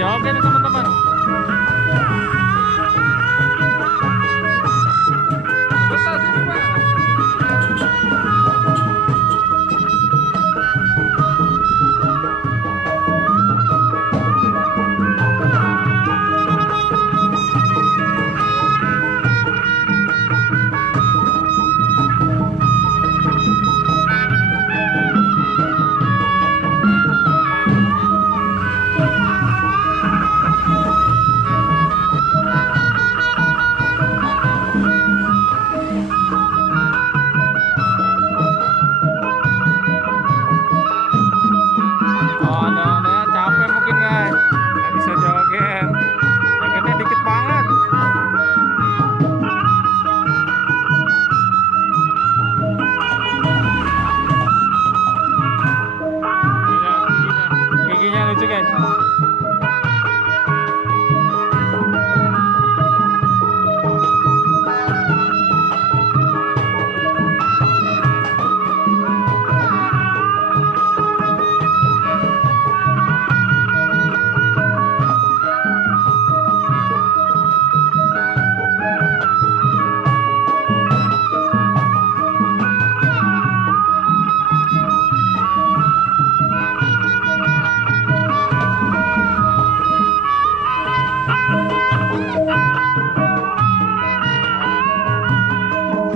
joget nih teman-teman. Betul sini Pak. Oh, ada capek mungkin guys, nggak bisa joget. Jogetnya dikit banget. Lihat giginya lucu guys.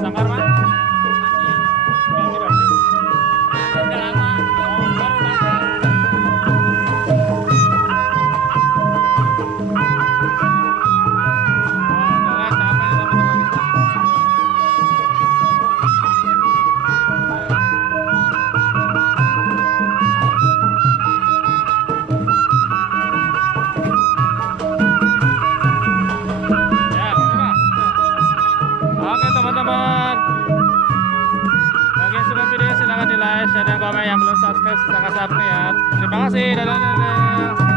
Sangkar Mas? Ganti baju. Udah lama. Oh, baru datang. Oh, udah capek nih teman-teman. Ya, coba. Oke teman-teman, bagi yang suka video silahkan di like, share, dan komen. Yang belum subscribe silahkan subscribe ya. Terima kasih, dadah dadah.